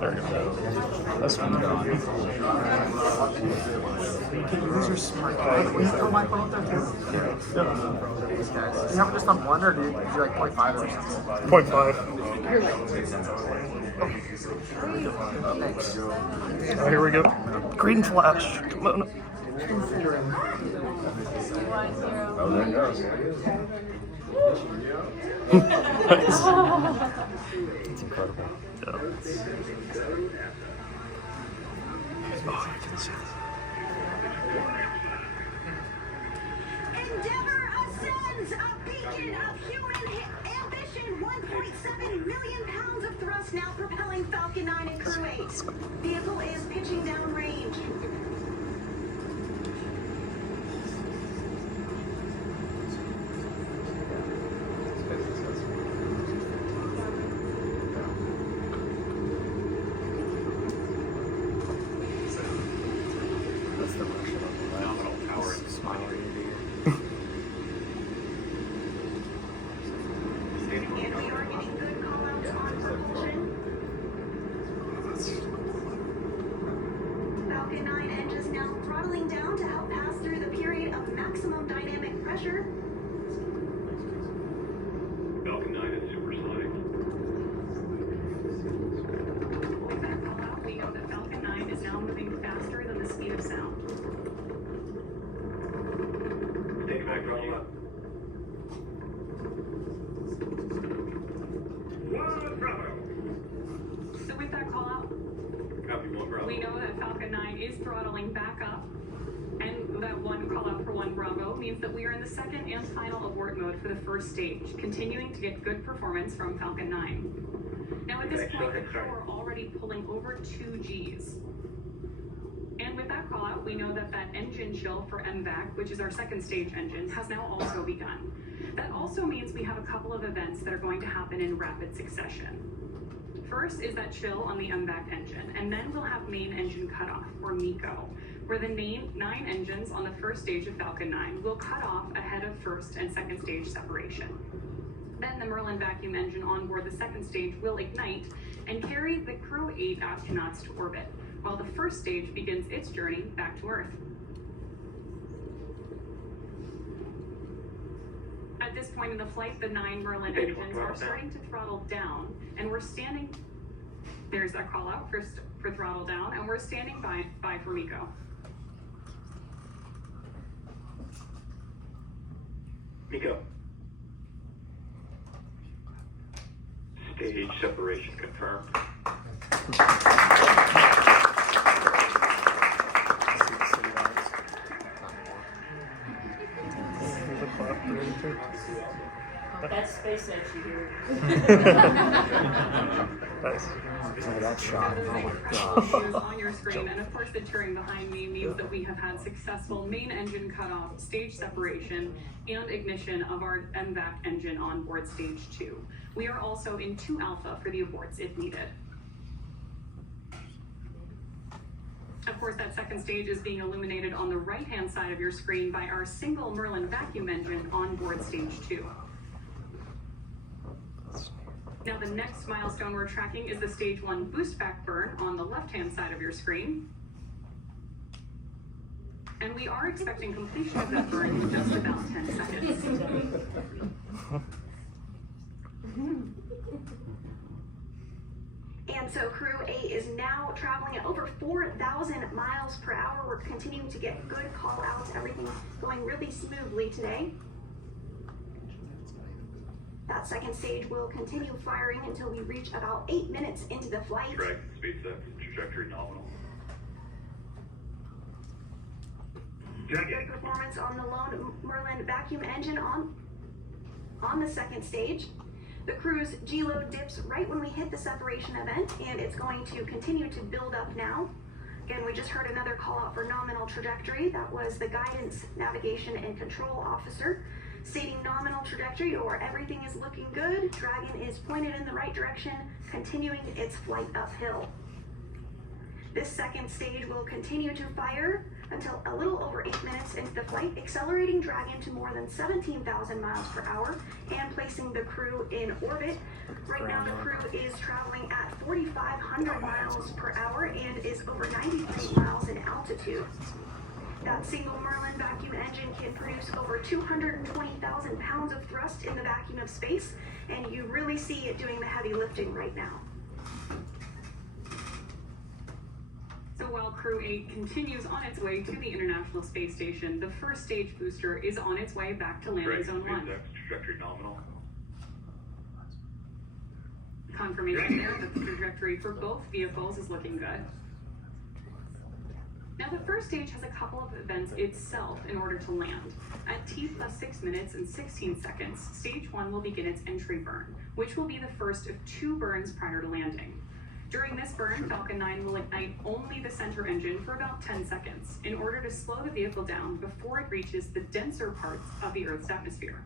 There we go. That's one. Can you use your smart phone? Will you throw my phone up there too? Yeah. These guys. Do you have it just on one or do you like 0.5 or something? 0.5. Thanks. Oh, here we go. Green flash. Come on. Oh, there it goes. Nice. It's incredible. Yeah. Oh, you can see this. Endeavor ascends, a beacon of human ambition. 1.7 million pounds of thrust now propelling Falcon 9 and Crew 8. Vehicle is pitching downrange. That's the Russian phenomenal power and smiling. And we are getting good call-outs on propulsion. Falcon 9 engines now throttling down to help pass through the period of maximum dynamic pressure. Falcon 9 is supersonic. With that call-out, we know that Falcon 9 is now moving faster than the speed of sound. Take it back, Bravo. One Bravo. So with that call-out, Copy, one Bravo. we know that Falcon 9 is throttling back up, and that one call-out for one Bravo means that we are in the second and final abort mode for the first stage, continuing to get good performance from Falcon 9. Now at this point, the crew are already pulling over 2 Gs. And with that call-out, we know that that engine chill for MVAC, which is our second stage engine, has now also begun. That also means we have a couple of events that are going to happen in rapid succession. First is that chill on the MVAC engine, and then we'll have main engine cutoff, or MECO, where the 9 engines on the first stage of Falcon 9 will cut off ahead of first and second stage separation. Then the Merlin vacuum engine on board the second stage will ignite and carry the Crew 8 astronauts to orbit, while the first stage begins its journey back to Earth. At this point in the flight, the 9 Merlin engines are starting to throttle down, and we're standing. There's our call out for throttle down, and we're standing by for MECO. MECO. Stage separation confirmed. That's SpaceX, you hear. Nice. Look at that shot. Oh my gosh. On your screen, and of course the Turing behind me means that we have had successful main engine cutoff, stage separation, and ignition of our MVAC engine on board stage 2. We are also in 2 alpha for the aborts if needed. Of course, that second stage is being illuminated on the right-hand side of your screen by our single Merlin vacuum engine on board stage 2. Now the next milestone we're tracking is the stage 1 boost back burn on the left-hand side of your screen. And we are expecting completion of that burn in just about 10 seconds. And so Crew 8 is now traveling at over 4,000 miles per hour. We're continuing to get good call outs. Everything's going really smoothly today. That second stage will continue firing until we reach about 8 minutes into the flight. Correct. SpaceX trajectory nominal. Good performance on the lone Merlin vacuum engine on the second stage. The crew's G-load dips right when we hit the separation event, and it's going to continue to build up now. Again, we just heard another call out for nominal trajectory. That was the guidance, navigation, and control officer stating nominal trajectory, or everything is looking good. Dragon is pointed in the right direction, continuing its flight uphill. This second stage will continue to fire until a little over 8 minutes into the flight, accelerating Dragon to more than 17,000 miles per hour and placing the crew in orbit. Right now, the crew is traveling at 4,500 miles per hour and is over 93 miles in altitude. That single Merlin vacuum engine can produce over 220,000 pounds of thrust in the vacuum of space, and you really see it doing the heavy lifting right now. So while Crew 8 continues on its way to the International Space Station, the first stage booster is on its way back to landing zone 1. SpaceX trajectory nominal. Confirmation there that the trajectory for both vehicles is looking good. Now the first stage has a couple of events itself in order to land. At T plus 6 minutes and 16 seconds, stage 1 will begin its entry burn, which will be the first of 2 burns prior to landing. During this burn, Falcon 9 will ignite only the center engine for about 10 seconds in order to slow the vehicle down before it reaches the denser parts of the Earth's atmosphere.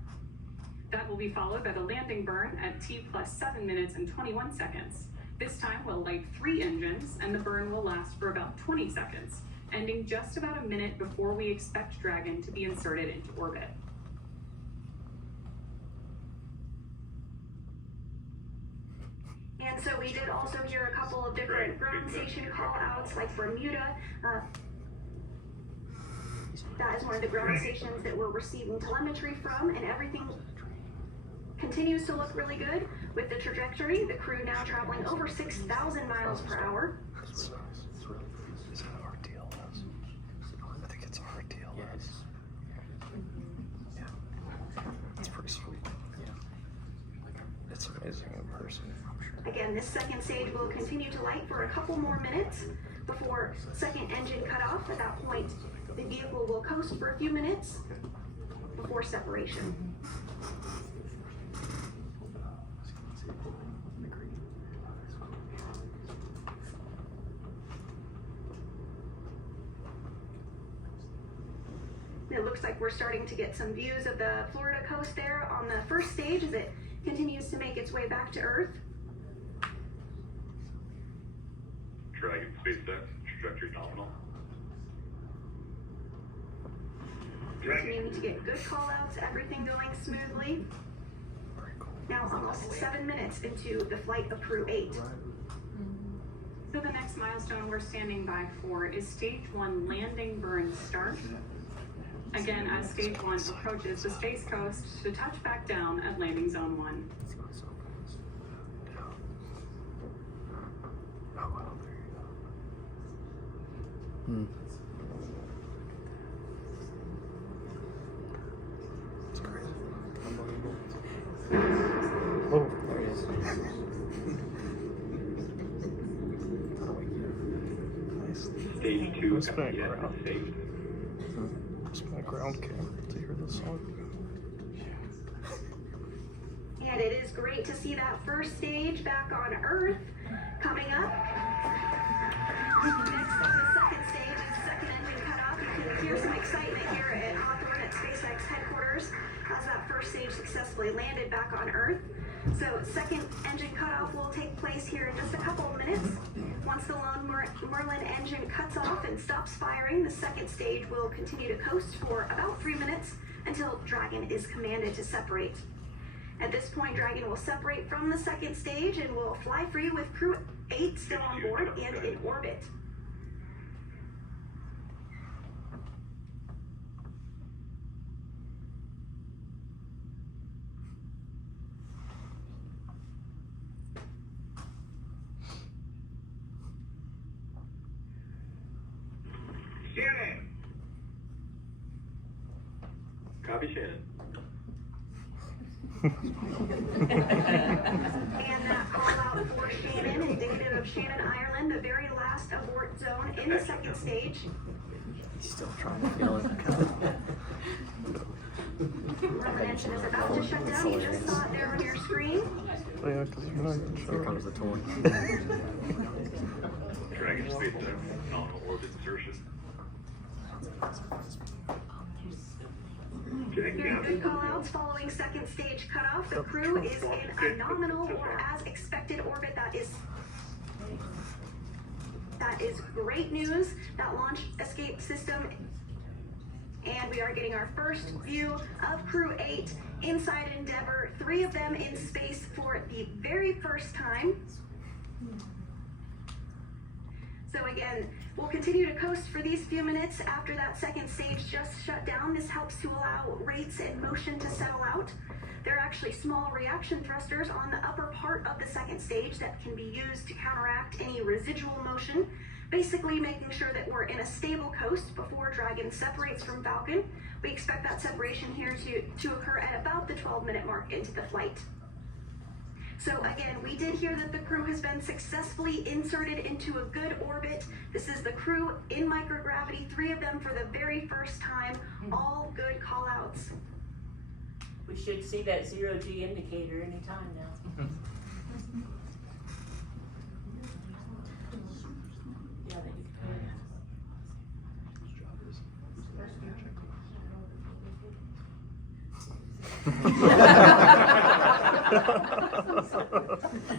That will be followed by the landing burn at T plus 7 minutes and 21 seconds. This time we'll light 3 engines and the burn will last for about 20 seconds, ending just about a minute before we expect Dragon to be inserted into orbit. And so we did also hear a couple of different ground station call-outs, like Bermuda. That is one of the ground stations that we're receiving telemetry from, and everything continues to look really good with the trajectory. The crew now traveling over 6,000 miles per hour. Is that a hard deal? I think it's a hard deal. Yes. Yeah. It's pretty sweet. Yeah. It's amazing in person. Again, this second stage will continue to light for a couple more minutes before second engine cutoff. At that point, the vehicle will coast for a few minutes before separation. It looks like we're starting to get some views of the Florida coast there on the first stage as it continues to make its way back to Earth. Dragon SpaceX trajectory nominal. Continuing to get good call-outs, everything going smoothly. Now almost 7 minutes into the flight of Crew 8. So the next milestone we're standing by for is stage 1 landing burn start. Again, as stage 1 approaches the space coast to touch back down at landing zone 1. Oh, wow, there you go. It's crazy. Unbelievable. Oh, there it is. Nice. Stage 2 It's been a yet ground. saved. It's been a ground camp to hear this song. And it is great to see that first stage back on Earth. Coming up, next on the second stage is second engine cutoff. You can hear some excitement here at Hawthorne at SpaceX headquarters as that first stage successfully landed back on Earth. So second engine cutoff will take place here in just a couple of minutes. Once the lone Merlin engine cuts off and stops firing, the second stage will continue to coast for about 3 minutes until Dragon is commanded to separate. At this point, Dragon will separate from the second stage and will fly free with Crew 8 still on board and in orbit. Shannon! Copy Shannon. And that call out for Shannon, indicative of Shannon, Ireland, the very last abort zone in the second stage. He's still trying to feel it. Merlin engine is about to shut down. You just saw it there on your screen. Oh, yeah, because you're not even sure. Here comes the toy. Dragon SpaceX nominal orbit insertion. Hearing good call-outs following second stage cutoff. The crew is in a nominal or as expected orbit that that is great news. That launch escape system, and we are getting our first view of Crew 8 inside Endeavour, 3 of them in space for the very first time. So again, we'll continue to coast for these few minutes after that second stage just shut down. This helps to allow rates and motion to settle out. There are actually small reaction thrusters on the upper part of the second stage that can be used to counteract any residual motion, basically making sure that we're in a stable coast before Dragon separates from Falcon. We expect that separation here to occur at about the 12-minute mark into the flight. So again, we did hear that the Crew has been successfully inserted into a good orbit. This is the Crew in microgravity, 3 of them for the very first time, all good call-outs. We should see that 0G indicator anytime now. Yeah, that you can.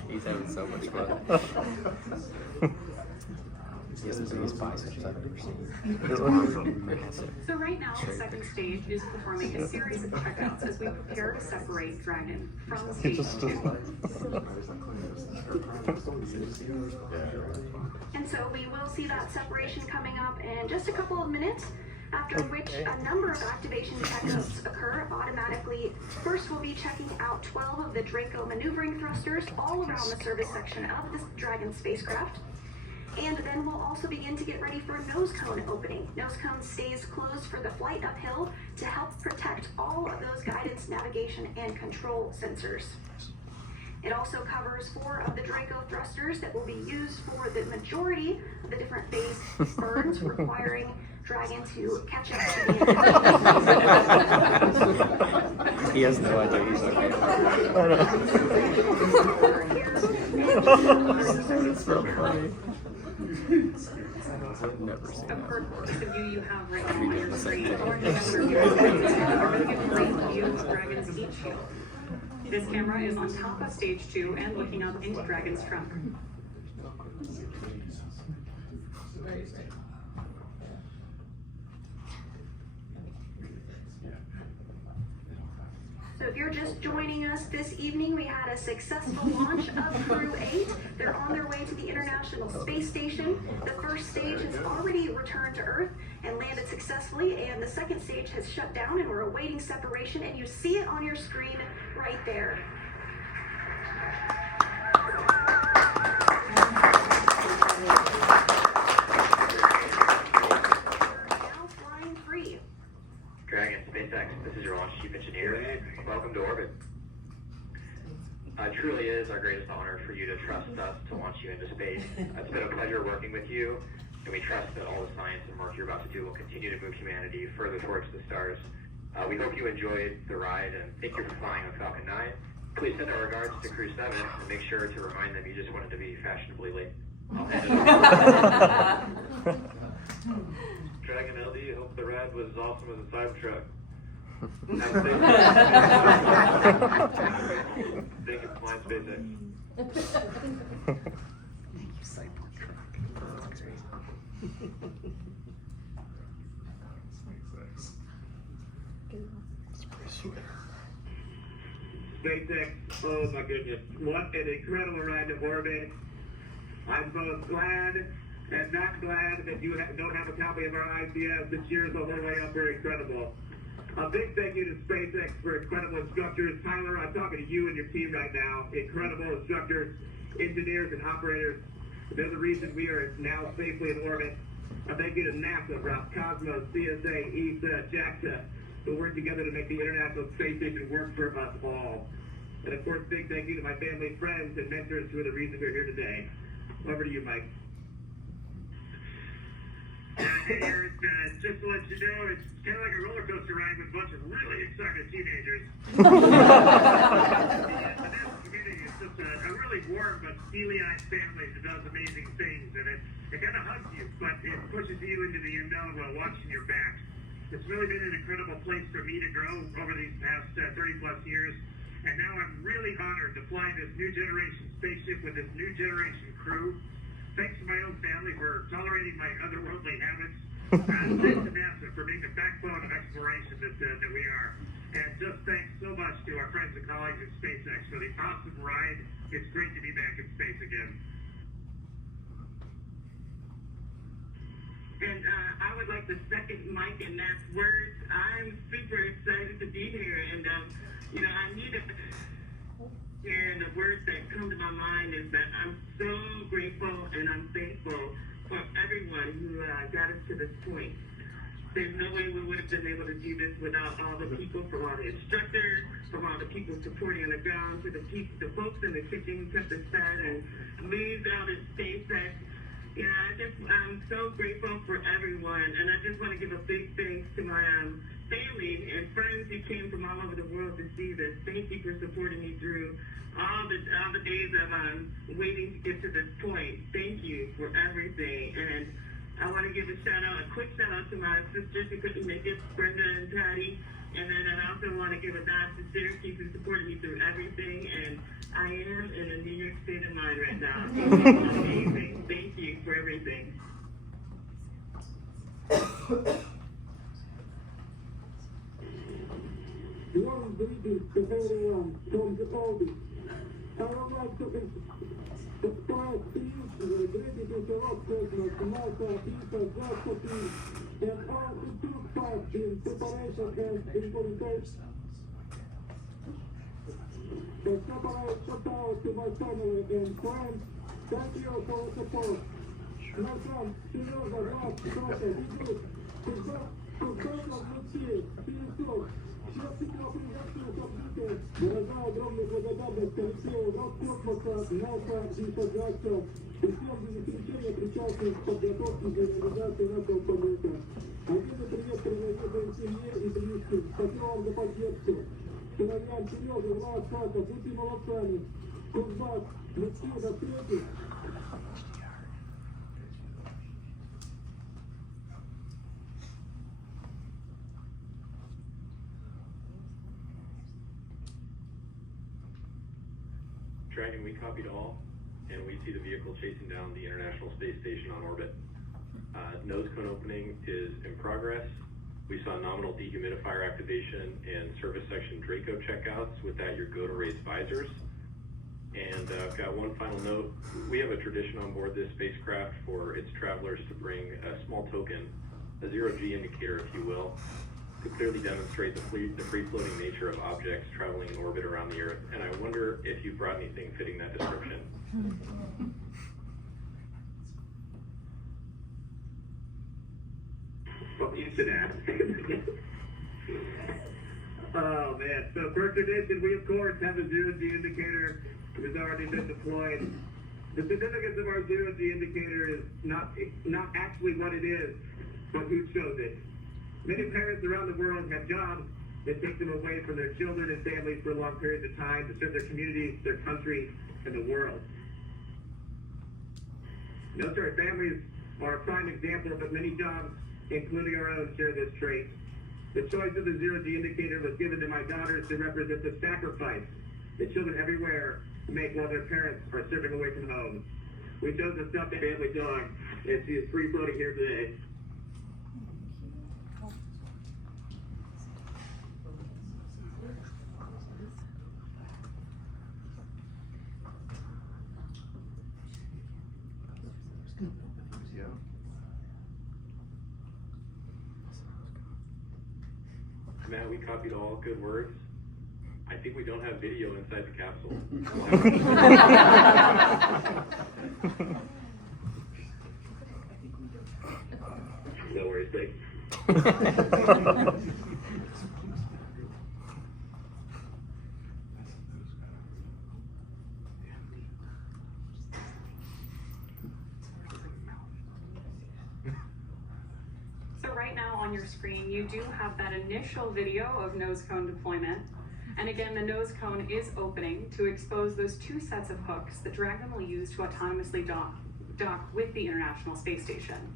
He's having so much fun. He has the biggest biceps I've ever seen. Massive. So right now, the second stage is performing a series of checkouts as we prepare to separate Dragon from stage 2. And so we will see that separation coming up in just a couple of minutes, after which a number of activation checkouts occur automatically. First, we'll be checking out 12 of the Draco maneuvering thrusters all around the service section of the Dragon spacecraft. And then we'll also begin to get ready for nose cone opening. Nose cone stays closed for the flight uphill to help protect all of those guidance, navigation, and control sensors. It also covers 4 of the Draco thrusters that will be used for the majority of the different phase burns, requiring Dragon to catch up to the end. He has no idea he's okay. It's so funny. I've never seen Of that. course, the view you have right now on your screen, or the number of viewers give a great view of Dragon's heat shield. This camera is on top of stage 2 and looking up into Dragon's trunk. So if you're just joining us this evening, we had a successful launch of Crew 8. They're on their way to the International Space Station. The first stage has already returned to Earth and landed successfully, and the second stage has shut down and we're awaiting separation, and you see it on your screen right there. Now flying free. Dragon, SpaceX, this is your launch chief engineer. Welcome to orbit. It truly is our greatest honor for you to trust us to launch you into space. It's been a pleasure working with you, and we trust that all the science and work you're about to do will continue to move humanity further towards the stars. We hope you enjoyed the ride, and thank you for flying on Falcon 9. Please send our regards to Crew 7, and make sure to remind them you just wanted to be fashionably late. I'll hand it over. Dragon LD, hope the ride was as awesome as a Cybertruck. Thank you for flying SpaceX. Thank you, Cybertruck. That's crazy. It's pretty sweet. SpaceX, oh my goodness, what an incredible ride to orbit. I'm both glad and not glad that you don't have a copy of our ICS. This year is the whole way up are incredible. A big thank you to SpaceX for incredible instructors. Tyler, I'm talking to you and your team right now. Incredible instructors, engineers, and operators. They're the reason we are now safely in orbit. A thank you to NASA, Roscosmos, CSA, ESA, JAXA, who work together to make the International Space Station work for us all. And of course, big thank you to my family, friends, and mentors who are the reason we're here today. Over to you, Mike. Hey, Eric, just to let you know, it's kind of like a roller coaster ride with a bunch of really excited teenagers. The NASA community is just a really warm but steely-eyed family that does amazing things, and it kind of hugs you, but it pushes you into the unknown while watching your back. It's really been an incredible place for me to grow over these past 30-plus years, and now I'm really honored to fly this new generation spaceship with this new generation crew. Thanks to my own family for tolerating my otherworldly habits. Thanks to NASA for being the backbone of exploration that we are. And just thanks so much to our friends and colleagues at SpaceX for the awesome ride. It's great to be back in space again. And I would like to second Mike and Matt's words. I'm super excited to be here, and you know, I need to. And the words that come to my mind is that I'm so grateful and I'm thankful for everyone who got us to this point. There's no way we would have been able to do this without all the people, from all the instructors, from all the people supporting on the ground, to the folks in the kitchen who kept us fed and moved out at SpaceX. I'm so grateful for everyone, and I just want to give a big thanks to my family and friends who came from all over the world to see this. Thank you for supporting me through all the days of waiting to get to this point. Thank you for everything, and I want to give a quick shout out to my sisters who couldn't make it, Brenda and Patty, and then I also want to give a nod to Syracuse who supported me through everything, and I am in a New York state of mind right now. It's amazing. Thank you for everything. Warm greetings to everyone from the audience. I would like to express huge gratitude to all present, NASA, ESA, JAXA, and all who took part in preparation and implementation. A separate shout out to my family and friends. Thank you for the support. My son, Serежа, Влад, Саша, Игорь, Кузбасс, Алексей, Пересок. Всех тепло приветствую, события. Выражаю огромную благодарность коллективу Роскосмоса, НАСА и СОДЖАКСа и всем за исключение причастных к подготовке и реализации нашего полета. Отдельный привет передаю семье и близким. Спасибо вам за поддержку. Сыновьям Сережа, Влад, Саша, будьте молодцами. Кузбасс, Алексей, до встречи. Dragon, we copied all, and we see the vehicle chasing down the International Space Station on orbit. Nose cone opening is in progress. We saw nominal dehumidifier activation and service section Draco checkouts. With that, you're go to raise visors. And I've got one final note. We have a tradition on board this spacecraft for its travelers to bring a small token, a zero-G indicator, if you will, to clearly demonstrate the free-floating nature of objects traveling in orbit around the Earth. And I wonder if you brought anything fitting that description. Well, you should ask. Oh man, so for tradition, we of course have a zero-G indicator. It's already been deployed. The significance of our zero-G indicator is not actually what it is, but who chose it. Many parents around the world have jobs that take them away from their children and families for long periods of time to serve their communities, their country, and the world. Military families are a prime example, but many jobs, including our own, share this trait. The choice of the zero-G indicator was given to my daughters to represent the sacrifice that children everywhere make while their parents are serving away from home. We chose a stuffed family dog, and she is free floating here today. Matt, we copied all good words. I think we don't have video inside the capsule. No worries, Blake. So right now on your screen, you do have that initial video of nose cone deployment. And again, the nose cone is opening to expose those two sets of hooks that Dragon will use to autonomously dock with the International Space Station.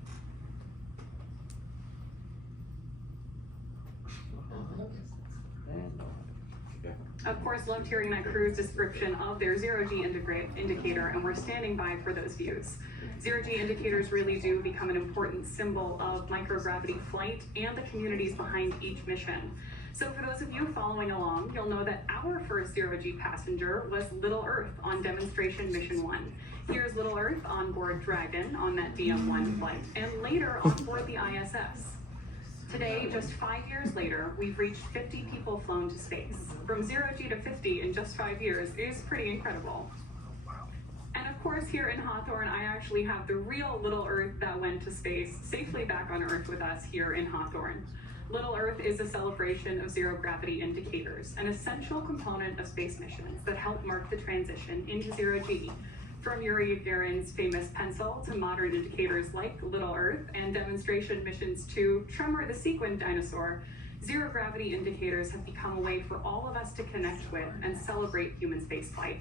Of course, loved hearing that crew's description of their zero-G indicator, and we're standing by for those views. Zero-G indicators really do become an important symbol of microgravity flight and the communities behind each mission. So for those of you following along, you'll know that our first zero-G passenger was Little Earth on demonstration mission 1. Here's Little Earth on board Dragon on that DM-1 flight, and later on board the ISS. Today, just 5 years later, we've reached 50 people flown to space. From 0G to 50 in just 5 years is pretty incredible. And of course, here in Hawthorne, I actually have the real Little Earth that went to space safely back on Earth with us here in Hawthorne. Little Earth is a celebration of zero gravity indicators, an essential component of space missions that help mark the transition into 0G. From Yuri Gagarin's famous pencil to modern indicators like Little Earth and demonstration missions to Tremor the sequin dinosaur, zero gravity indicators have become a way for all of us to connect with and celebrate human spaceflight.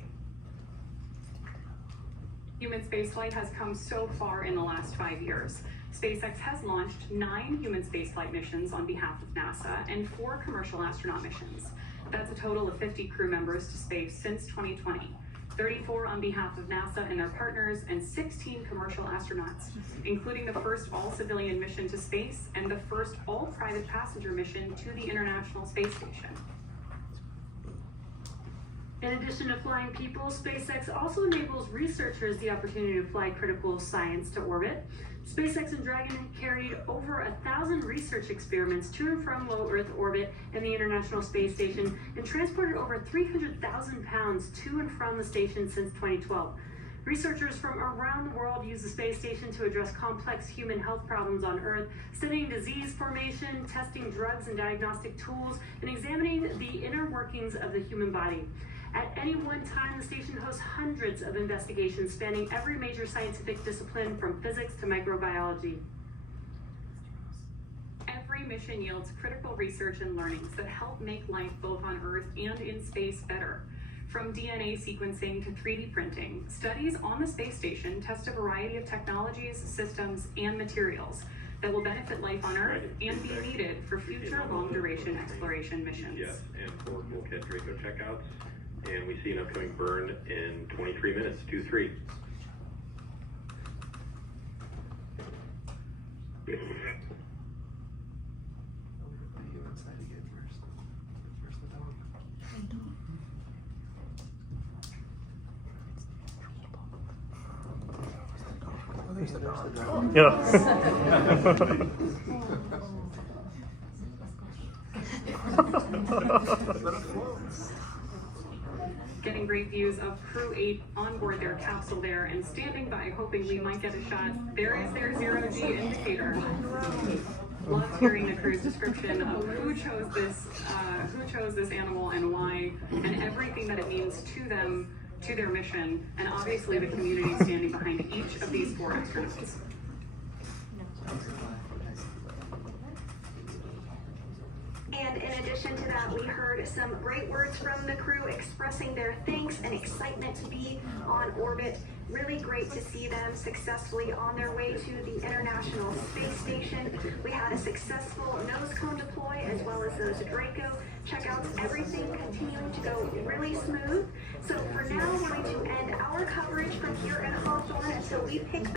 Human spaceflight has come so far in the last 5 years. SpaceX has launched 9 human spaceflight missions on behalf of NASA and 4 commercial astronaut missions. That's a total of 50 crew members to space since 2020. 34 on behalf of NASA and their partners, and 16 commercial astronauts, including the first all-civilian mission to space and the first all-private passenger mission to the International Space Station. In addition to flying people, SpaceX also enables researchers the opportunity to fly critical science to orbit. SpaceX and Dragon carried over 1,000 research experiments to and from low Earth orbit and the International Space Station, and transported over 300,000 pounds to and from the station since 2012. Researchers from around the world use the space station to address complex human health problems on Earth, studying disease formation, testing drugs and diagnostic tools, and examining the inner workings of the human body. At any one time, the station hosts hundreds of investigations spanning every major scientific discipline from physics to microbiology. Every mission yields critical research and learnings that help make life both on Earth and in space better. From DNA sequencing to 3D printing, studies on the space station test a variety of technologies, systems, and materials that will benefit life on Earth and be needed for future long-duration exploration missions. Yes, and 4 bulkhead Draco checkouts. And we see an upcoming burn in 23 minutes, 2-3. Getting great views of Crew 8 on board their capsule there, and standing by hoping we might get a shot. There is their zero-G indicator. Love hearing the crew's description of who chose this animal and why, and everything that it means to them, to their mission, and obviously the community standing behind each of these 4 astronauts. And in addition to that, we heard some great words from the crew expressing their thanks and excitement to be on orbit. Really great to see them successfully on their way to the International Space Station. We had a successful nose cone deploy as well as those Draco checkouts, everything continuing to go really smooth. So for now, we're going to end our coverage from here at Hawthorne until we pick